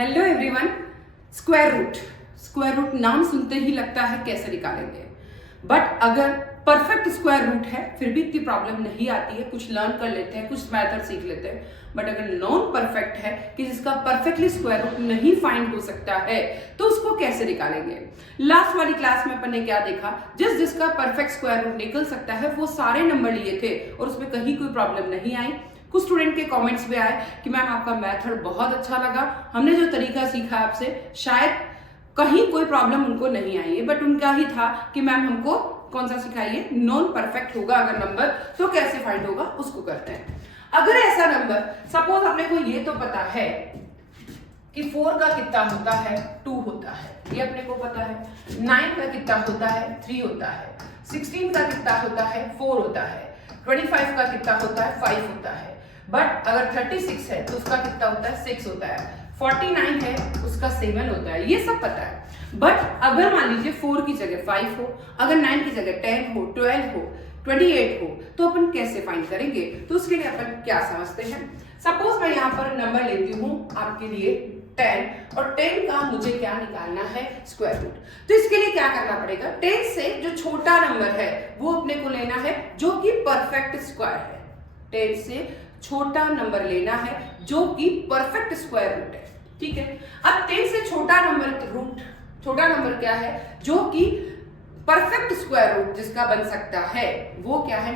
Hello everyone. Square root नाम सुनते ही लगता है कैसे निकालेंगे, बट अगर परफेक्ट स्क्वायर रूट है फिर भी इतनी प्रॉब्लम नहीं आती है। कुछ लर्न कर लेते हैं, कुछ मेथड सीख लेते हैं। बट अगर नॉन परफेक्ट है कि जिसका परफेक्टली स्क्वायर रूट नहीं फाइंड हो सकता है तो उसको कैसे निकालेंगे। लास्ट वाली क्लास में अपन ने क्या देखा, जिसका परफेक्ट स्क्वायर रूट निकल सकता है वो सारे नंबर लिए थे और उसमें कहीं कोई प्रॉब्लम नहीं आई। कुछ स्टूडेंट के कमेंट्स भी आए कि मैम आपका मेथड बहुत अच्छा लगा, हमने जो तरीका सीखा आपसे शायद कहीं कोई प्रॉब्लम उनको नहीं आई है, बट उनका ही था कि मैम हमको कौन सा सिखाइए, नॉन परफेक्ट होगा अगर नंबर तो कैसे फाइंड होगा उसको करते हैं। अगर ऐसा नंबर सपोज अपने को ये तो पता है कि 4 का कितना होता है 2 होता है, ये अपने को पता है। 9 का कितना होता है 3 होता है। 16 का कितना होता है 4 होता है। 25 का कितना होता है 5 होता है। बट अगर 36 है तो उसका कितना होता है 6 होता है। 49 है उसका 7 होता है, ये सब पता है। बट अगर मान लीजिए 4 की जगह 5 हो, अगर 9 की जगह 10 हो, 12 हो, 28 हो तो अपन कैसे फाइंड करेंगे। तो उसके लिए अपन क्या समझते हैं, सपोज मैं यहाँ पर नंबर लेती हूँ आपके लिए 10 और 10 का मुझे क्या निकालना है स्क्वायर रूट। तो इसके लिए क्या करना पड़ेगा, 10 से जो छोटा नंबर है वो अपने को लेना है जो कि परफेक्ट स्क्वायर है। 10 से छोटा नंबर लेना है जो कि परफेक्ट स्क्वायर रूट है, ठीक है। अब 10 से छोटा नंबर क्या है जो कि परफेक्ट स्क्वायर रूट जिसका बन सकता है वो क्या है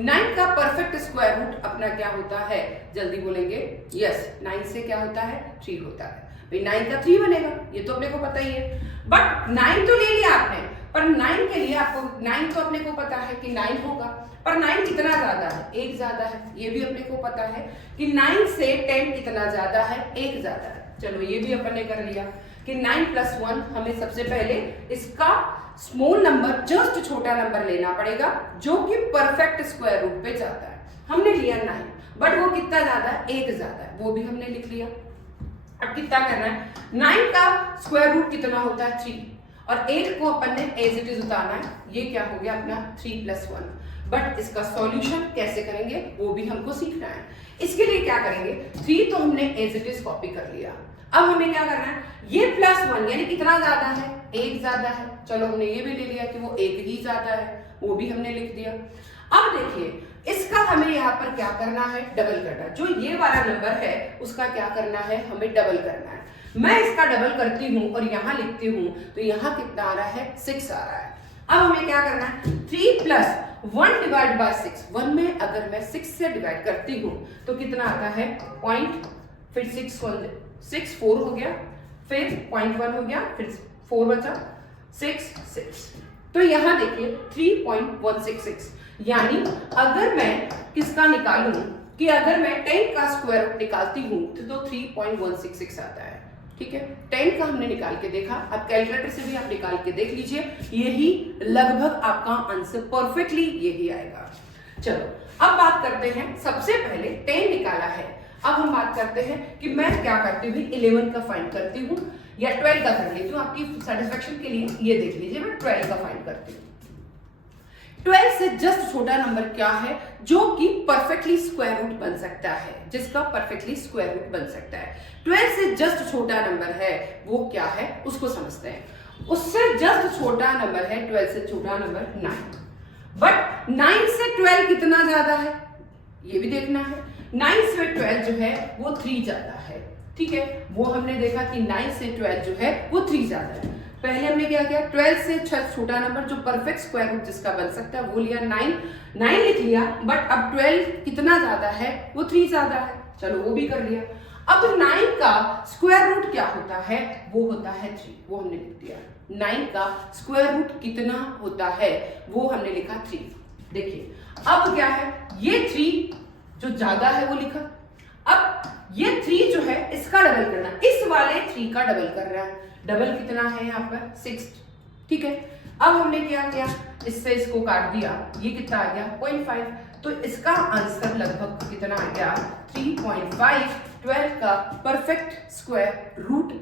9 का परफेक्ट स्क्वायर रूट अपना क्या होता है, जल्दी बोलेंगे, यस 9 से क्या होता है 3 होता है। भाई 9 का 3 बनेगा, ये तो अपने को पता ही है। बट 9 तो ले लिया आपने, पर 9 के लिए आपको 9 तो अपने को पता है कि 9 होगा, पर 9 कितना ज्यादा है, 1 ज्यादा है। ये भी अपने को पता है कि 9 से 10 कितना ज्यादा है, 1 ज्यादा है। चलो ये भी अपन ने कर लिया कि 9 + 1, हमें सबसे पहले इसका स्मॉल नंबर जस्ट छोटा नंबर लेना पड़ेगा जो कि परफेक्ट स्क्वायर रूट पे जाता है। हमने लिया 9, बट वो कितना ज्यादा है 1 ज्यादा है, वो भी हमने लिख लिया। अब कितना करना है, 9 का स्क्वायर रूट कितना होता है 3 और 8 को अपन ने एज इट इज उतारना है। ये क्या हो गया अपना 3 + 1। बट इसका सॉल्यूशन कैसे करेंगे वो भी हमको सीखना है। इसके लिए क्या करेंगे, 3 तो हमने एज इट इज कॉपी कर लिया। अब हमें क्या करना है, ये +1 यानी कितना ज्यादा है 1 ज्यादा है। चलो हमने ये भी ले लिया कि वो 1 ही ज्यादा है, वो भी हमने लिख दिया। अब देखिए इसका हमें यहाँ पर क्या करना है, डबल करना। जो ये वाला नंबर है उसका क्या करना है, हमें डबल करना है। मैं इसका डबल करती हूँ और यहाँ लिखती हूँ तो यहाँ कितना आ रहा है 6 आ रहा है। अब हमें क्या करना है, 3 + 1 / 6। 1 में अगर मैं 6 से डिवाइड करती हूँ तो कितना आता है पॉइंट, फिर 6 4 हो गया, फिर 0.1 हो गया, फिर 4 बचा, 6 तो यहाँ देखिए 3.166। यानी अगर मैं किसका निकालूं कि अगर मैं 10 का स्क्वायर रूट निकालती हूँ तो 3.166 आता है, ठीक है। 10 का हमने निकाल के देखा, अब कैलकुलेटर से भी आप निकाल के देख लीजिए, यही लगभग आपका आंसर परफेक्टली यही आएगा। चलो अब बात करते हैं, सबसे पहले 10 निकाला है। अब हम बात करते हैं कि मैं क्या करती हूँ, 11 का फाइंड करती हूँ या 12 का कर लेती हूँ। आपकी सेटिस्फेक्शन के लिए ये देख लीजिए, मैं 12 का फाइंड करती हूँ। 12 से जस्ट छोटा नंबर क्या है जो कि परफेक्टली स्क्वायर रूट बन सकता है, जिसका परफेक्टली स्क्वायर रूट बन सकता है। 12 से जस्ट छोटा नंबर है वो क्या है उसको समझते हैं। उससे जस्ट छोटा नंबर है 12 से छोटा नंबर 9। बट 9 से 12 कितना ज्यादा है ये भी देखना है। 9 से 12 जो है वो 3 ज्यादा है, ठीक है। वो हमने देखा कि 9 से 12 जो है वो 3 ज्यादा है। पहले हमने क्या किया, 12 से छोटा नंबर जो परफेक्ट स्क्वायर रूट जिसका बन सकता है वो लिया 9 लिख लिया। बट अब 12 कितना ज्यादा है, वो 3 ज्यादा है, चलो वो भी कर लिया। अब 9 का स्क्वायर रूट क्या होता है, वो होता है 3, वो हमने लिख दिया। 9 का स्क्वायर रूट कितना होता है वो हमने लिखा 3। देखिए अब क्या है, ये 3 जो ज्यादा है वो लिखा। अब ये 3 जो है इसका डबल करना, इस वाले 3 का डबल कर रहा है। डबल कितना है यहाँ पर 6, ठीक है। अब हमने क्या किया, इससे इसको काट दिया, ये कितना आ गया 0.5। तो इसका आंसर लगभग कितना आ गया 3.5। 12 का परफेक्ट स्क्वायर रूट,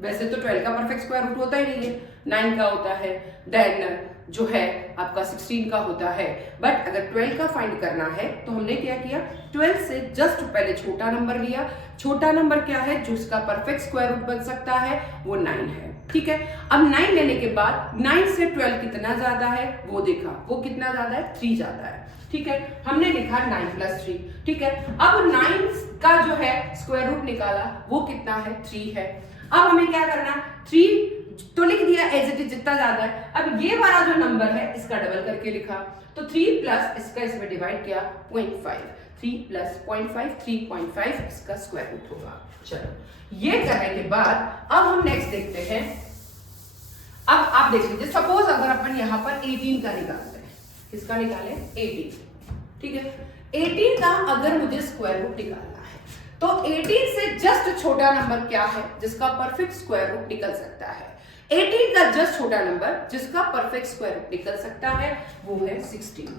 वैसे तो 12 का परफेक्ट स्क्वायर रूट होता ही नहीं है, 9 का होता है, देन जो है आपका 16 का होता है। बट अगर 12 का फाइंड करना है तो हमने क्या किया, 12 से जस्ट पहले छोटा नंबर लिया, छोटा नंबर क्या है जो इसका परफेक्ट स्क्वायर रूट बन सकता है, वो 9 है। ठीक है, अब 9 लेने के बाद 9 से 12 कितना ज्यादा है वो देखा, वो कितना ज्यादा है, 3 ज्यादा है। ठीक है, हमने लिखा 9 + 3। ठीक है, अब 9 का जो है स्क्वायर रूट निकाला, वो कितना है, 3 है। अब हमें क्या करना, 3 तो लिख दिया एज इट इज जितना ज्यादा है। अब ये वाला जो नंबर है इसका डबल करके लिखा, तो 3 प्लस इसका इसमें डिवाइड किया 0.5, 3 + 0.5, 3.5 इसका स्क्वायर रूट होगा। चलो ये करने के बाद अब हम नेक्स्ट देखते हैं। अब आप देख लीजिए, सपोज अगर अपन यहाँ पर 18 का निकालते हैं, किसका निकाले, 18। ठीक है, 18 का अगर मुझे स्क्वायर रूट निकालना है तो 18 से जस्ट छोटा नंबर क्या है जिसका परफेक्ट स्क्वायर रूट निकल सकता है। 18 का जस्ट छोटा नंबर जिसका परफेक्ट स्क्वायर रूट निकल सकता है वो है 16।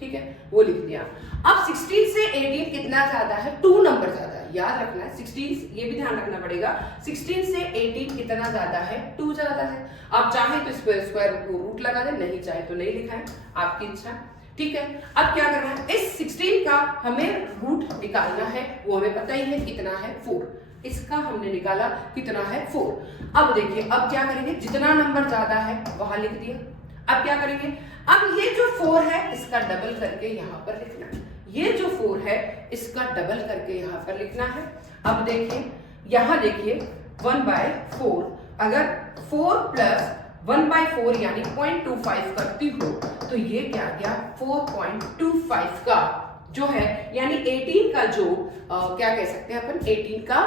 ठीक है, वो लिख दिया। अब 16 से 18 कितना ज्यादा है, 2 नंबर ज्यादा है, याद रखना है। 16 ये भी ध्यान रखना पड़ेगा, 16 से 18 कितना ज्यादा है, 2 ज्यादा है। आप चाहे तो स्क्वायर रूट लगा दे, नहीं चाहे तो नहीं लिखा है, आपकी इच्छा। ठीक है, अब क्या करना है, इस 16 का हमें रूट निकालना है, वो हमें पता ही है कितना है, 4। इसका हमने निकाला कितना है, 4। अब देखिए, अब क्या करेंगे, जितना नंबर ज्यादा है वहां लिख दिया। अब क्या करेंगे, अब ये जो 4 है इसका डबल करके यहाँ पर लिखना है, ये जो 4 है इसका डबल करके यहाँ पर लिखना है। अब देखिए, यहाँ देखिए 1/4, अगर 4 + 1/4 यानी 0.25 करती हो तो ये क्या गया, 4.25 का जो है, यानी 18 का जो क्या कह सकते हैं अपन, 18 का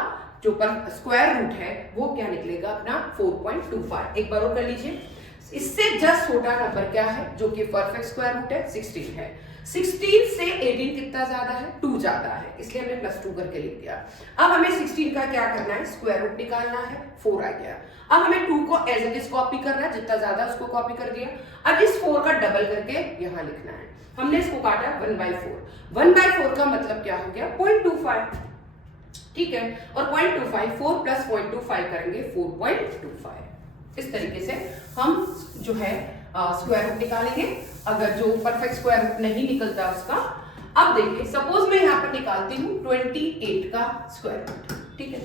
जो स्क्वायर रूट है वो क्या निकलेगा अपना, 4.25। एक बार और कर लीजिए, इससे जस्ट छोटा नंबर क्या है जो कि परफेक्ट स्क्वायर रूट है, 16 है। 16 से 18 कितना ज्यादा है, 2 ज्यादा है, इसलिए हमने +2 करके लिख दिया। अब हमें 16 का क्या करना है, स्क्वायर रूट निकालना है, 4 आ गया। अब हमें 2 को एज इट इज कॉपी करना है, जितना ज्यादा उसको कॉपी कर दिया। अब इस 4 का डबल करके यहाँ लिखना है। हमने इसको काटा 1/4। 1/4 का मतलब क्या हो गया, 0.25। ठीक है, और 0.25, 4 + 0.25 करेंगे 4.25। इस तरीके से हम जो है स्क्वायर रूट निकालेंगे, अगर जो परफेक्ट स्क्वायर रूट नहीं निकलता उसका। अब देखिए, सपोज मैं यहाँ पर निकालती हूँ 28 का स्क्वायर रूट। ठीक है,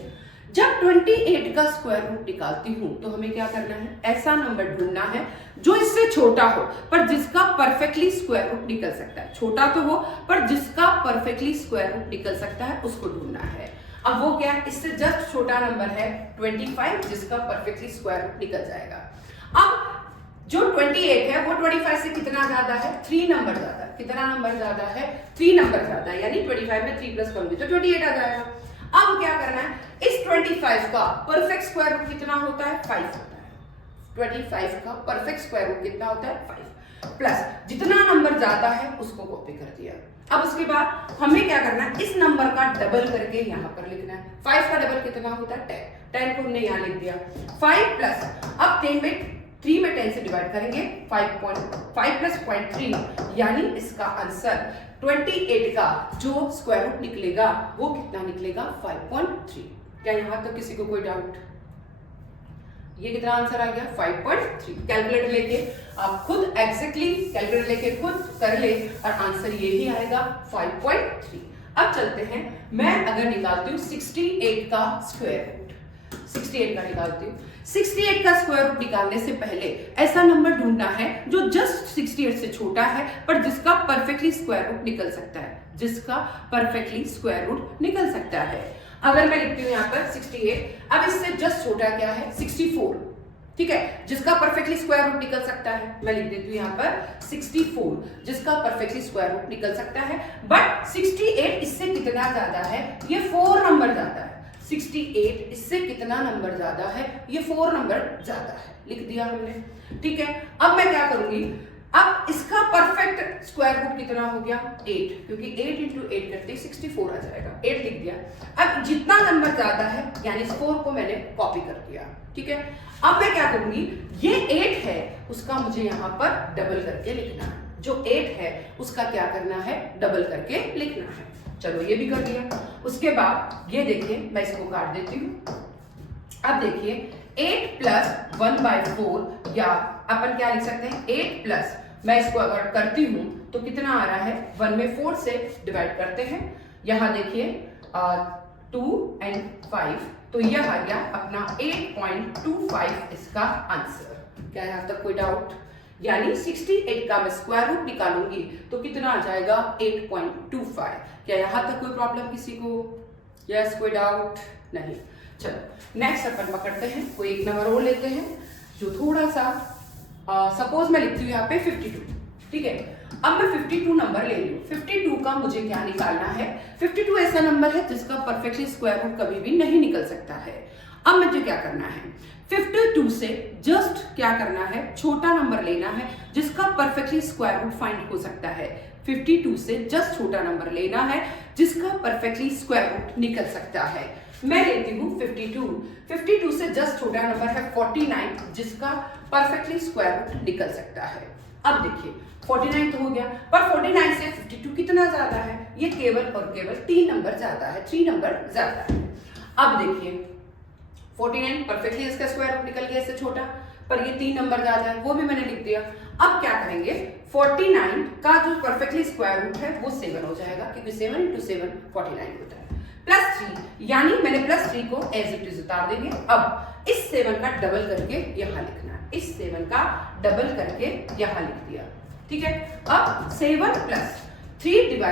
जब 28 का स्क्वायर रूट निकालती हूँ तो हमें क्या करना है, ऐसा नंबर ढूंढना है जो इससे छोटा हो पर जिसका परफेक्टली स्क्वायर रूट निकल सकता है। छोटा तो हो पर जिसका परफेक्टली स्क्वायर रूट निकल सकता है उसको ढूंढना है। अब वो क्या है, इससे जस्ट छोटा नंबर है 25 जिसका परफेक्टली स्क्वायर रूट निकल जाएगा। अब जो 28 है वो 25 से कितना ज्यादा है, 3 नंबर ज्यादा है। कितना नंबर ज्यादा है, 3 नंबर ज्यादा है, यानी 25 में 3 + करूंगी तो 28 आ जाएगा। अब क्या करना है, इस 25 का परफेक्ट स्क्वायर रूट कितना होता है, 5 होता है। 25 का परफेक्ट स्क्वायर रूट कितना होता है, 5 प्लस जितना नंबर ज्यादा है उसको कॉपी कर दिया। अब उसके बाद हमें क्या करना है, इस नंबर का डबल करके यहाँ पर लिखना है। 5 का डबल कितना होता है, 10। 10 को हमने यहाँ लिख दिया। 5 प्लस, अब 3 में 10 से डिवाइड करेंगे, 5 + 0.3 यानी इसका आंसर 28 का जो स्क्वायर रूट निकलेगा वो कितना निकलेगा, 5.3। क्या यहाँ तो किसी को कोई डाउट, ये कितना आंसर आ गया, 5.3। कैलकुलेटर लेके आप खुद एग्जैक्टली कैलकुलेटर लेके खुद कर ले और आंसर यही आएगा, 5.3। अब चलते हैं, मैं अगर निकालती हूँ 68 का स्क्वायर रूट, 68 का निकालती हूँ। 68 का स्क्वायर रूट निकालने से पहले ऐसा नंबर ढूंढना है जो जस्ट 68 से छोटा है पर जिसका परफेक्टली स्क्वायर रूट निकल सकता है, जिसका परफेक्टली स्क्वायर रूट निकल सकता है। अगर मैं लिखती हूँ यहाँ पर 68, अब इससे जस्ट छोटा क्या है, 64। ठीक है, जिसका परफेक्टली स्क्वायर रूट निकल सकता है, मैं लिख देती हूँ यहाँ पर 64 जिसका परफेक्टली स्क्वायर रूट निकल सकता है। बट 68 इससे कितना ज्यादा है, ये 4 नंबर ज्यादा है। 68 इससे कितना नंबर ज्यादा है, ये 4 नंबर ज्यादा है, लिख दिया हमने। ठीक है, अब मैं क्या करूंगी, अब इसका परफेक्ट स्क्वायर रूट कितना हो गया, 8, क्योंकि 8 × 8 करते 64 आ जाएगा, 8 लिख दिया। अब जितना नंबर ज्यादा है यानी इस 4 को मैंने कॉपी कर दिया। ठीक है, अब मैं क्या करूंगी, ये 8 है उसका मुझे यहाँ पर डबल करके लिखना है। जो 8 है उसका क्या करना है, डबल करके लिखना है। चलो ये भी कर दिया। उसके बाद ये देखिए, मैं इसको काट देती हूँ। अब देखिए 8 + 1/4 या अपन क्या लिख सकते हैं, 8 प्लस, मैं इसको अगर करती हूं तो कितना आ रहा है, 1 में 4 से डिवाइड करते हैं। यहां देखिए 2 and 5, तो यह आ गया अपना 8.25 इसका आंसर। क्या यहाँ तक कोई डाउट? यानी 68 का मैं स्क्वायर रूट निकालूंगी तो कितना आ जाएगा 8.25। क्या यहाँ तक कोई प्रॉब्लम किसी को? यस, कोई डाउट नहीं। चलो नेक्स्ट अपन पकड़ते हैं, कोई एक नंबर और लेते हैं जो थोड़ा सा सपोज मैं लिखती हूँ यहाँ पे 52, ठीक है। अब मैं 52 नंबर ले रही हूँ। 52 का मुझे क्या निकालना है? 52 ऐसा नंबर है जिसका परफेक्टली स्क्वायर रूट कभी भी नहीं निकल सकता है। अब मुझे क्या करना है? 52 से जस्ट क्या करना है? छोटा नंबर लेना है जिसका परफेक्टली स्क्वायर रूट फाइंड हो सकता है। 52 से जस्ट छोटा नंबर लेना है जिसका परफेक्टली स्क्वायर रूट निकल सकता है। मैं लेती हूँ 52। 52 से जस्ट छोटा नंबर है 49 जिसका परफेक्टली स्क्वायर रूट निकल सकता है। अब देखिए 49 तो हो गया, पर 49 से 52 कितना ज्यादा है? ये केवल और केवल 3 नंबर ज्यादा है, 3 नंबर ज्यादा है। अब देखिए 49 परफेक्टली इसका स्क्वायर रूट निकल गया इससे छोटा, पर ये 3 नंबर ज्यादा है, वो भी मैंने लिख दिया। अब क्या करेंगे? 49 का जो परफेक्टली स्क्वायर रूट है वो 7 हो जाएगा, क्योंकि 7 × 7 49 होता है। +3, यानी मैंने +3 को एज इट इज उतार देंगे। अब इस 7 का डबल करके यहाँ लिखना है, इस 7 का डबल करके यहाँ लिख दिया, ठीक है। अब 7 + 3 /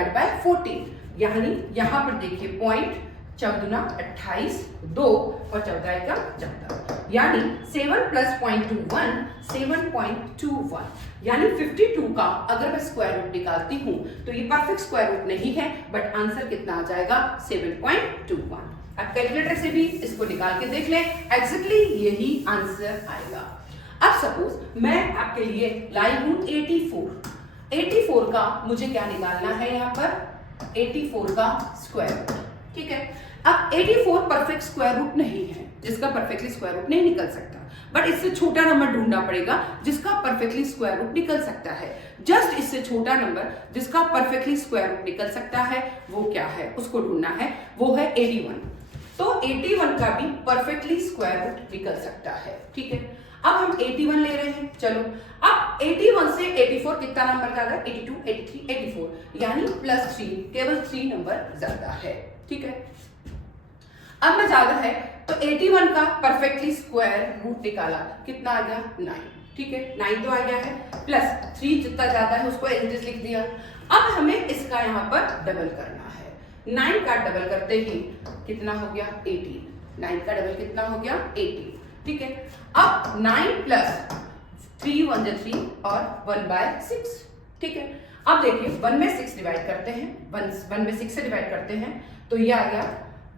14, यानी यहाँ पर देखिए पॉइंट 14 28, 2 और 14 का 14, यानी 7 + 0.21 7.21, यानी 52 का अगर मैं स्क्वायर रूट निकालती हूँ तो ये परफेक्ट स्क्वायर रूट नहीं है, बट आंसर कितना आ जाएगा? 7.21। अब कैलकुलेटर से भी इसको निकाल के देख लें, एग्जैक्टली यही आंसर आएगा। अब सपोज मैं आपके लिए लाई हूँ 84 का मुझे क्या निकालना है? यहाँ पर 84 का स्क्वायर रूट, ठीक है। अब 84 परफेक्ट स्क्वायर रूट नहीं है जिसका परफेक्टली स्क्वायर रूट नहीं निकल सकता, बट इससे छोटा नंबर ढूंढना पड़ेगा जिसका परफेक्टली स्क्वायर रूट निकल सकता है। जस्ट इससे छोटा नंबर जिसका परफेक्टली स्क्वायर रूट निकल सकता है वो क्या है? उसको ढूंढना है, वो है 81। तो 81 का भी परफेक्टली स्क्वायर रूट निकल सकता है, ठीक है। अब हम 81 ले रहे हैं, चलो। अब 81 से 84 कितना नंबर ज्यादा? 82, 83, 84, यानी +3, केवल 3 नंबर ज्यादा है, ठीक है। अब मैं ज्यादा है तो 81 का परफेक्टली स्क्वायर रूट निकाला, कितना आ गया? 9, ठीक है। 9 तो आ गया है, +3 जितना ज्यादा है उसको एज लिख दिया। अब हमें इसका यहाँ पर डबल करना है। 9 का डबल करते ही कितना हो गया? 18। 9 का डबल कितना हो गया? 18, ठीक है। अब 9 + 3 1 × 3 और 1/6, ठीक है। अब देखिए 1 में 6 डिवाइड करते हैं, 1 में 6 से डिवाइड करते हैं तो ये आ गया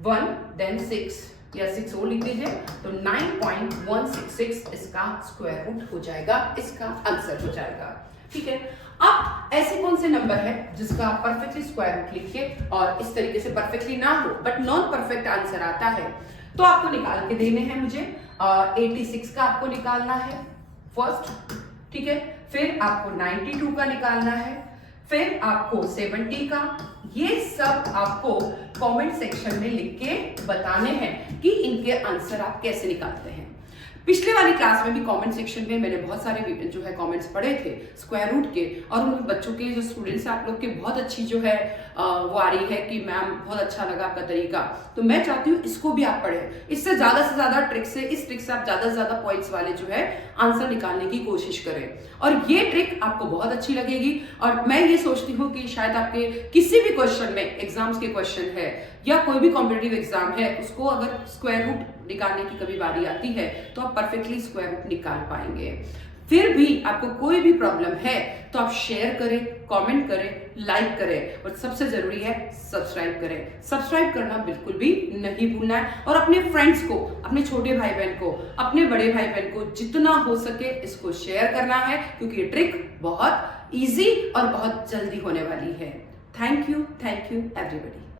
1 then 6 या 6 और लिख दीजिए, तो 9.166 इसका स्क्वायर रूट हो जाएगा, इसका आंसर हो जाएगा, ठीक है। अब ऐसे कौन से नंबर है जिसका परफेक्टली स्क्वायर रूट लिख के और इस तरीके से परफेक्टली ना हो बट नॉन परफेक्ट आंसर आता है, तो आपको निकाल के देने हैं मुझे। 86 का आपको निकालना है फर्स्ट, ठीक है। फिर आपको 92 का निकालना है, फिर आपको 70 का। ये सब आपको कमेंट सेक्शन में लिख के बताने हैं कि इनके आंसर आप कैसे निकालते हैं। पिछले वाली क्लास में भी कमेंट सेक्शन में मैंने बहुत सारे जो है कमेंट्स पढ़े थे स्क्वायर रूट के, और उन बच्चों के जो स्टूडेंट्स आप लोग के बहुत अच्छी जो है वो आ रही है कि मैम बहुत अच्छा लगा आपका तरीका। तो मैं चाहती हूँ इसको भी आप पढ़ें, इससे ज़्यादा ट्रिक से, इस ट्रिक से आप ज़्यादा से ज़्यादा पॉइंट्स वाले जो है आंसर निकालने की कोशिश करें, और ये ट्रिक आपको बहुत अच्छी लगेगी। और मैं ये सोचती हूँ कि शायद आपके किसी भी क्वेश्चन में, एग्जाम्स के क्वेश्चन है या कोई भी कॉम्पिटिटिव एग्जाम है, उसको अगर स्क्वायर रूट निकालने की कभी बारी आती है तो आप परफेक्टली स्क्वायर रूट निकाल पाएंगे। फिर भी आपको कोई भी प्रॉब्लम है तो आप शेयर करें, कमेंट करें, लाइक करें, और सबसे जरूरी है सब्सक्राइब करें। सब्सक्राइब करना बिल्कुल भी नहीं भूलना है, और अपने फ्रेंड्स को, अपने छोटे भाई बहन को, अपने बड़े भाई बहन को जितना हो सके इसको शेयर करना है, क्योंकि ये ट्रिक बहुत इजी और बहुत जल्दी होने वाली है। Thank you everybody.